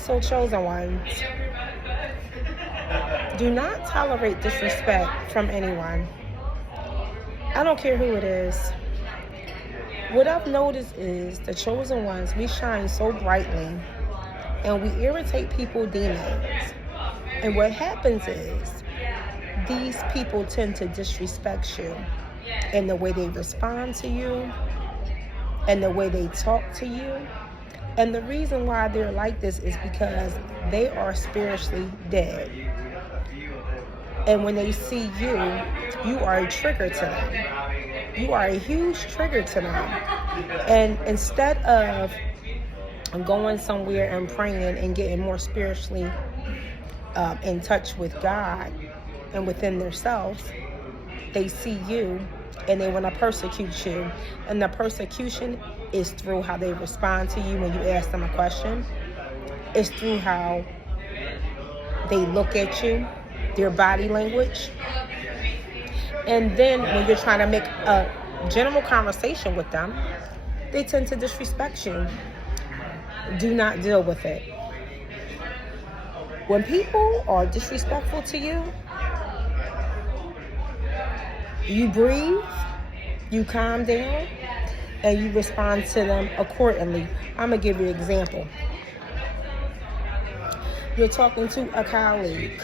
So, chosen ones, do not tolerate disrespect from anyone. I don't care who it is. What I've noticed is the chosen ones, we shine so brightly and we irritate people demons. And what happens is these people tend to disrespect you in the way they respond to you and the way they talk to you. And the reason why they're like this is because they are spiritually dead. And when they see you, you are a trigger to them. You are a huge trigger to them. And instead of going somewhere and praying and getting more spiritually in touch with God and within themselves, they see you and they want to persecute you. And the persecution is through how they respond to you when you ask them a question. It's through how they look at you, their body language. And then when you're trying to make a general conversation with them, they tend to disrespect you. Do not deal with it. When people are disrespectful to you, you breathe, you calm down, and you respond to them accordingly. I'm going to give you an example. You're talking to a colleague,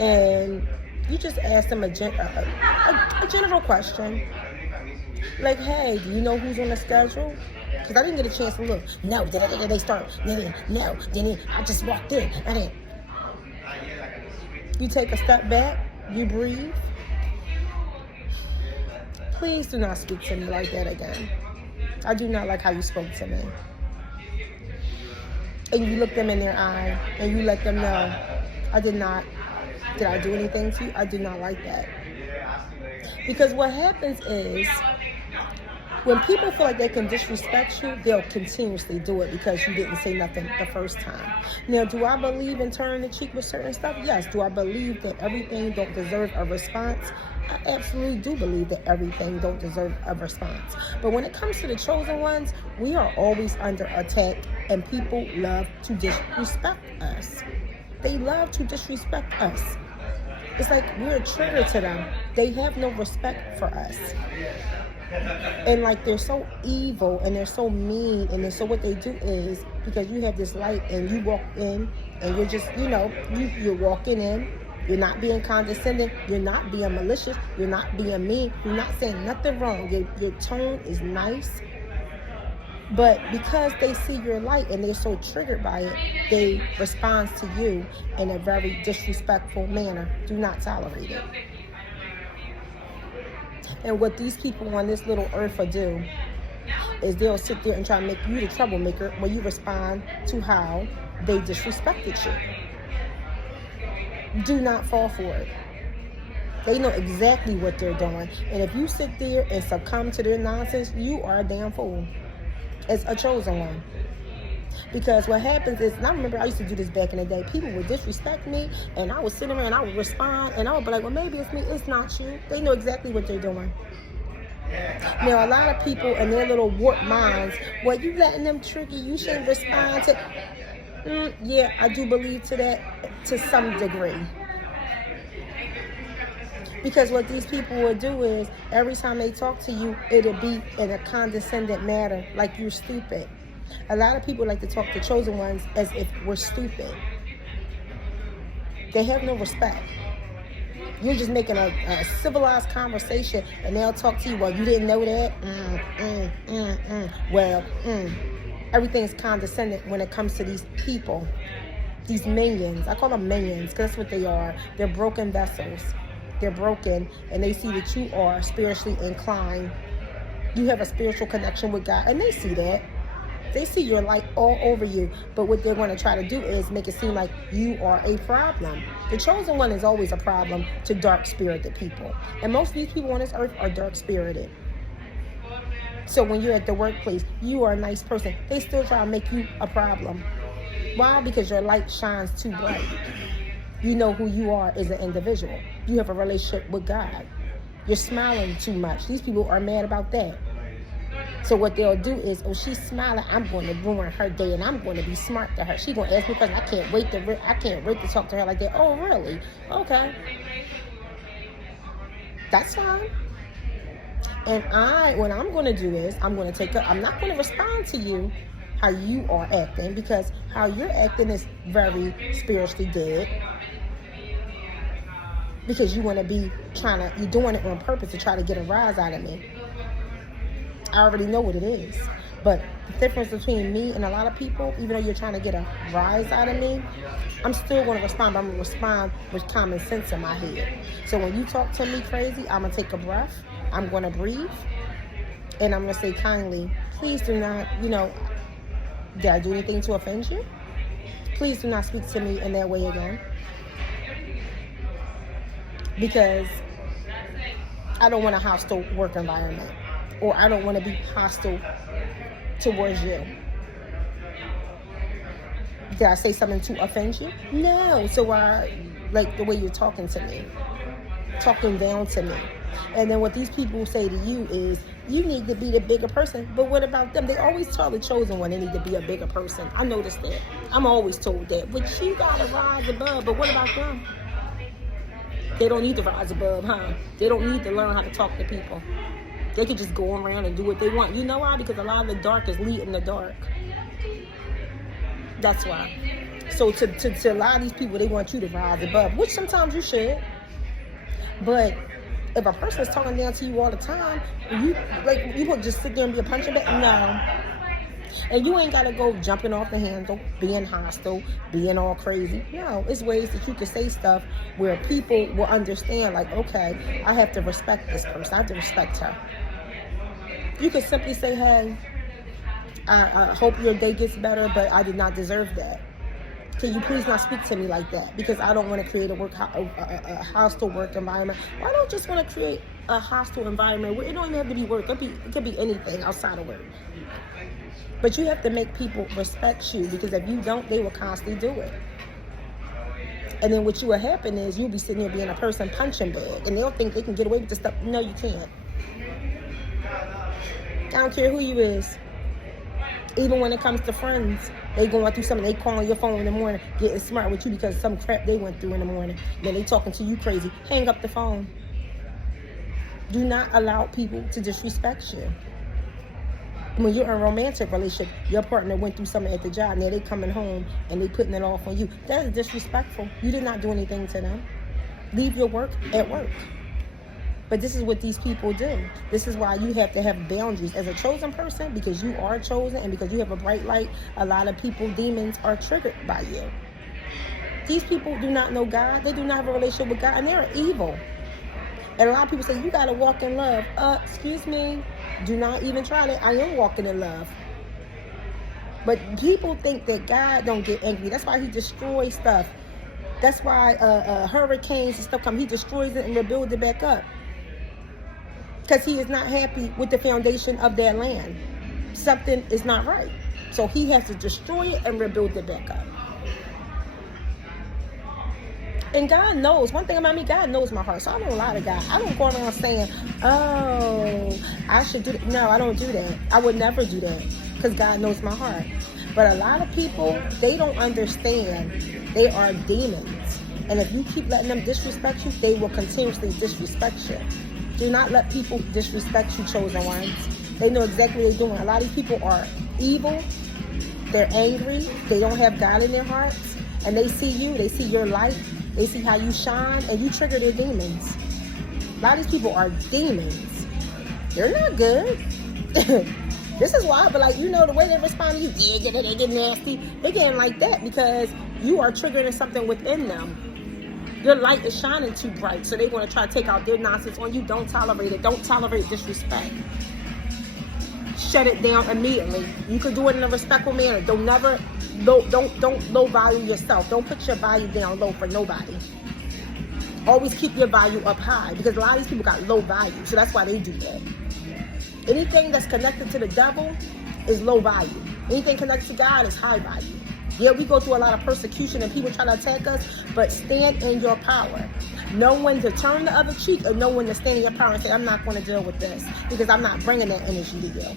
and you just ask them a general question. Like, hey, do you know who's on the schedule? Because I didn't get a chance to look. No, they start. No, I just walked in. I didn't. You take a step back, you breathe. Please do not speak to me like that again. I do not like how you spoke to me. And you look them in their eye and you let them know, did I do anything to you? I do not like that. Because what happens is, when people feel like they can disrespect you, they'll continuously do it because you didn't say nothing the first time. Now, do I believe in turning the cheek with certain stuff? Yes. Do I believe that everything don't deserve a response? I absolutely do believe that everything don't deserve a response. But when it comes to the chosen ones, we are always under attack, and people love to disrespect us. They love to disrespect us. It's like we're a trigger to them. They have no respect for us. And like they're so evil and they're so mean, and so what they do is, because you have this light and you walk in and you're just, you're walking in, you're not being condescending, you're not being malicious, you're not being mean, you're not saying nothing wrong, your tone is nice. But because they see your light and they're so triggered by it, they respond to you in a very disrespectful manner. Do not tolerate it. And what these people on this little earth will do is they'll sit there and try to make you the troublemaker when you respond to how they disrespected you. Do not fall for it. They know exactly what they're doing. And if you sit there and succumb to their nonsense, you are a damn fool. As a chosen one. Because what happens is, and I remember I used to do this back in the day, people would disrespect me, and I would sit around and I would respond, and I would be like, well, maybe it's me, it's not you. They know exactly what they're doing. Now, a lot of people in their little warped minds, well, you letting them trigger you, shouldn't respond to. Yeah, I do believe to that to some degree. Because what these people will do is, every time they talk to you, it'll be in a condescending manner, like you're stupid. A lot of people like to talk to chosen ones as if we're stupid. They have no respect. You're just making a civilized conversation, and they'll talk to you, well, you didn't know that? Everything's condescending when it comes to these people, these minions. I call them minions because that's what they are. They're broken vessels. They're broken, and they see that you are spiritually inclined. You have a spiritual connection with God, and they see that. They see your light all over you, but what they're going to try to do is make it seem like you are a problem. The chosen one is always a problem to dark-spirited people, and most of these people on this earth are dark-spirited. So when you're at the workplace, you are a nice person. They still try to make you a problem. Why? Because your light shines too bright. You know who you are as an individual. You have a relationship with God. You're smiling too much. These people are mad about that. So what they'll do is, oh, she's smiling, I'm going to ruin her day, and I'm going to be smart to her. She's going to ask me questions. I can't wait to talk to her like that. Oh, really? Okay. That's fine. And what I'm going to do is, I'm not going to respond to you how you are acting, because how you're acting is very spiritually dead. Because you want to be you're doing it on purpose to try to get a rise out of me. I already know what it is. But the difference between me and a lot of people, even though you're trying to get a rise out of me, I'm still going to respond, but I'm going to respond with common sense in my head. So when you talk to me crazy, I'm going to take a breath, I'm going to breathe, and I'm going to say kindly, please do not, did I do anything to offend you? Please do not speak to me in that way again. Because I don't want a hostile work environment. Or I don't want to be hostile towards you. Did I say something to offend you? No. So I like the way you're talking to me. Talking down to me. And then what these people say to you is, you need to be the bigger person. But what about them? They always tell the chosen one they need to be a bigger person. I noticed that. I'm always told that. But you got to rise above. But what about them? They don't need to rise above, huh? They don't need to learn how to talk to people. They could just go around and do what they want. You know why? Because a lot of the dark is leading the dark. That's why. So to a lot of these people, they want you to rise above, which sometimes you should. But if a person is talking down to you all the time, you would just sit there and be a punching bag? No. And you ain't got to go jumping off the handle, being hostile, being all crazy. No, it's ways that you can say stuff where people will understand, like, okay, I have to respect this person. I have to respect her. You could simply say, hey, I hope your day gets better, but I did not deserve that. Can you please not speak to me like that? Because I don't want to create a hostile work environment. I don't just want to create a hostile environment where it don't even have to be work. It could be anything outside of work. But you have to make people respect you, because if you don't, they will constantly do it. And then what will happen is you'll be sitting there being a person punching bag, and they'll think they can get away with this stuff. No, you can't. I don't care who you is. Even when it comes to friends, they going through something, they calling your phone in the morning, getting smart with you because of some crap they went through in the morning. Then they talking to you crazy. Hang up the phone. Do not allow people to disrespect you. When you're in a romantic relationship, your partner went through something at the job, now they coming home and they putting it off on you. That is disrespectful. You did not do anything to them. Leave your work at work. But this is what these people do. This is why you have to have boundaries as a chosen person, because you are chosen and because you have a bright light. A lot of people, demons, are triggered by you. These people do not know God. They do not have a relationship with God, and they're evil. And a lot of people say, you got to walk in love. Excuse me. Do not even try that. I am walking in love. But people think that God don't get angry. That's why he destroys stuff. That's why hurricanes and stuff come. He destroys it and rebuilds it back up. Because he is not happy with the foundation of that land. Something is not right. So he has to destroy it and rebuild it back up. And God knows. One thing about me, God knows my heart. So I don't lie to God. I don't go around saying, oh, I should do that. No, I don't do that. I would never do that. Because God knows my heart. But a lot of people, they don't understand. They are demons. And if you keep letting them disrespect you, they will continuously disrespect you. Do not let people disrespect you, chosen ones. They know exactly what they're doing. A lot of these people are evil. They're angry. They don't have God in their hearts. And they see you. They see your light. They see how you shine. And you trigger their demons. A lot of these people are demons. They're not good. This is why, but like, the way they respond to you, they get nasty. They're getting like that because you are triggering something within them. Your light is shining too bright, so they want to try to take out their nonsense on you. Don't tolerate it. Don't tolerate disrespect. Shut it down immediately. You can do it in a respectful manner. Don't low value yourself. Don't put your value down low for nobody. Always keep your value up high, because a lot of these people got low value, so that's why they do that. Anything that's connected to the devil is low value. Anything connected to God is high value. Yeah, we go through a lot of persecution and people try to attack us, but stand in your power. Know when to turn the other cheek, or know when to stand in your power and say, I'm not going to deal with this because I'm not bringing that energy to you.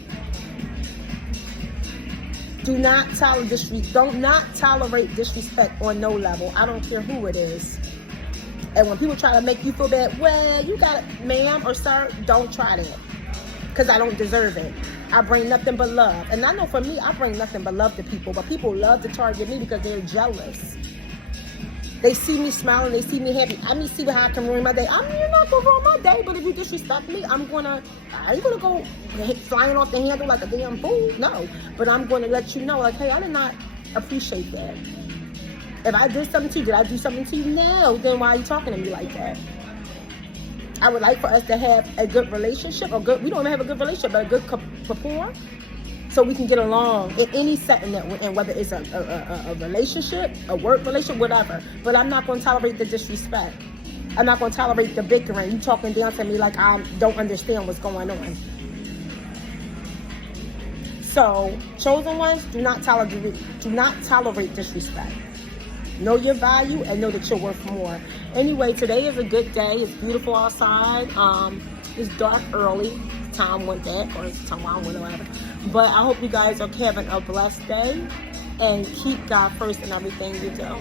Do not tolerate disrespect on no level. I don't care who it is. And when people try to make you feel bad, well, you got it, ma'am or sir, don't try that. Because I don't deserve it. I bring nothing but love. And I know for me, I bring nothing but love to people. But people love to target me because they're jealous. They see me smiling, they see me happy. I mean, see how I can ruin my day. You're not going to ruin my day, but if you disrespect me, I ain't going to go flying off the handle like a damn fool. No. But I'm going to let you know, like, hey, I did not appreciate that. If I did something to you, did I do something to you? No. Then why are you talking to me like that? I would like for us to have a good relationship, we don't even have a good relationship, but a good rapport, so we can get along in any setting that we're in, whether it's a relationship, a work relationship, whatever. But I'm not going to tolerate the disrespect. I'm not going to tolerate the bickering. You talking down to me like I don't understand what's going on. So, chosen ones, do not tolerate disrespect. Know your value and know that you're worth more. Anyway, today is a good day. It's beautiful outside. It's dark early. Time went back, or time went whatever. But I hope you guys are having a blessed day and keep God first in everything you do.